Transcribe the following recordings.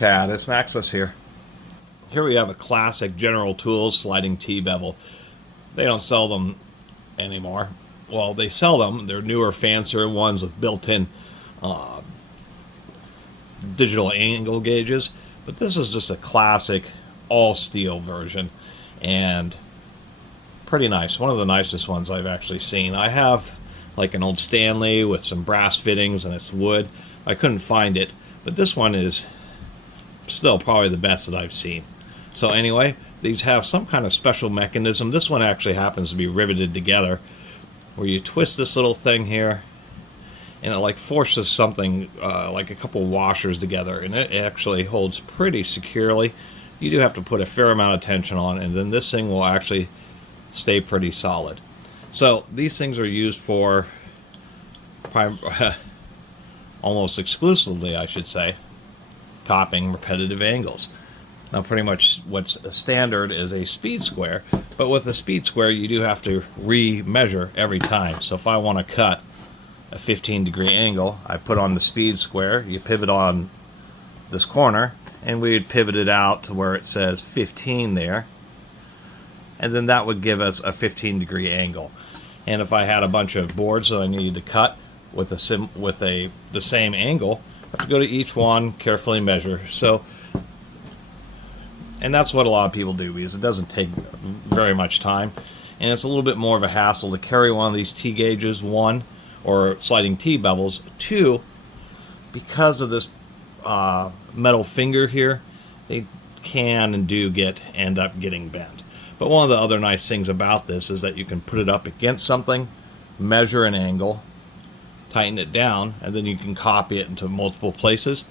Catus, Maximus here. Here we have a classic General Tools sliding T-bevel. They don't sell them anymore. Well, they sell them. They're newer, fancier ones with built-in digital angle gauges. But this is just a classic all-steel version. And pretty nice. One of the nicest ones I've actually seen. I have like an old Stanley with some brass fittings and it's wood. I couldn't find it. But this one is still probably the best that I've seen. So anyway, these have some kind of special mechanism. This one actually happens to be riveted together, where you twist this little thing here, and it like forces something like a couple washers together, and it actually holds pretty securely. You do have to put a fair amount of tension on, and then this thing will actually stay pretty solid. So these things are used for almost exclusively, I should say, copying repetitive angles. Now pretty much what's standard is a speed square, but with a speed square you do have to re-measure every time. So if I want to cut a 15-degree angle, I put on the speed square, you pivot on this corner, and we would pivot it out to where it says 15 there, and then that would give us a 15-degree angle. And if I had a bunch of boards that I needed to cut with the same angle, I have to go to each one, carefully measure. And that's what a lot of people do, because it doesn't take very much time, and it's a little bit more of a hassle to carry one of these T gauges, one, or sliding T bevels, two, because of this metal finger here, they can and do end up getting bent. But one of the other nice things about this is that you can put it up against something, measure an angle, tighten it down, and then you can copy it into multiple places.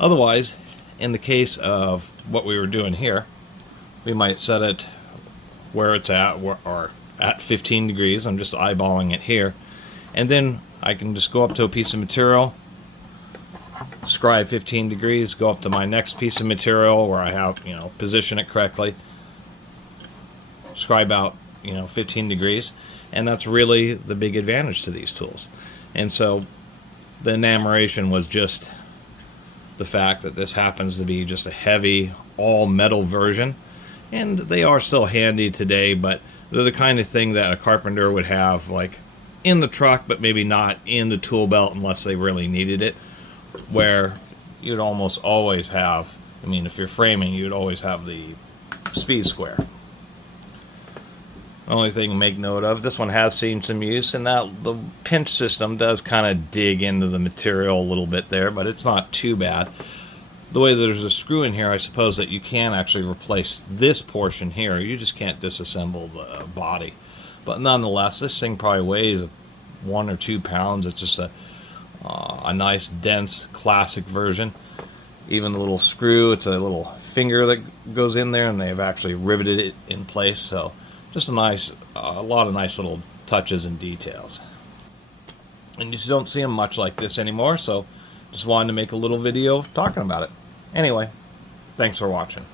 Otherwise, in the case of what we were doing here, we might set it where it's at, or at 15 degrees. I'm just eyeballing it here, and then I can just go up to a piece of material, scribe 15 degrees, go up to my next piece of material where I have, position it correctly, scribe out 15 degrees, and that's really the big advantage to these tools. And so the enamoration was just the fact that this happens to be just a heavy all metal version, and they are still handy today, but they're the kind of thing that a carpenter would have like in the truck, but maybe not in the tool belt unless they really needed it, where you'd almost always have, if you're framing, you'd always have the speed square. The only thing to make note of, this one has seen some use, and that the pinch system does kind of dig into the material a little bit there, but it's not too bad. The way that there's a screw in here, I suppose that you can actually replace this portion here. You just can't disassemble the body. But nonetheless, this thing probably weighs 1 or 2 pounds. It's just a nice, dense, classic version. Even the little screw, it's a little finger that goes in there, and they've actually riveted it in place. So just a lot of nice little touches and details. And you just don't see them much like this anymore, so just wanted to make a little video talking about it. Anyway, thanks for watching.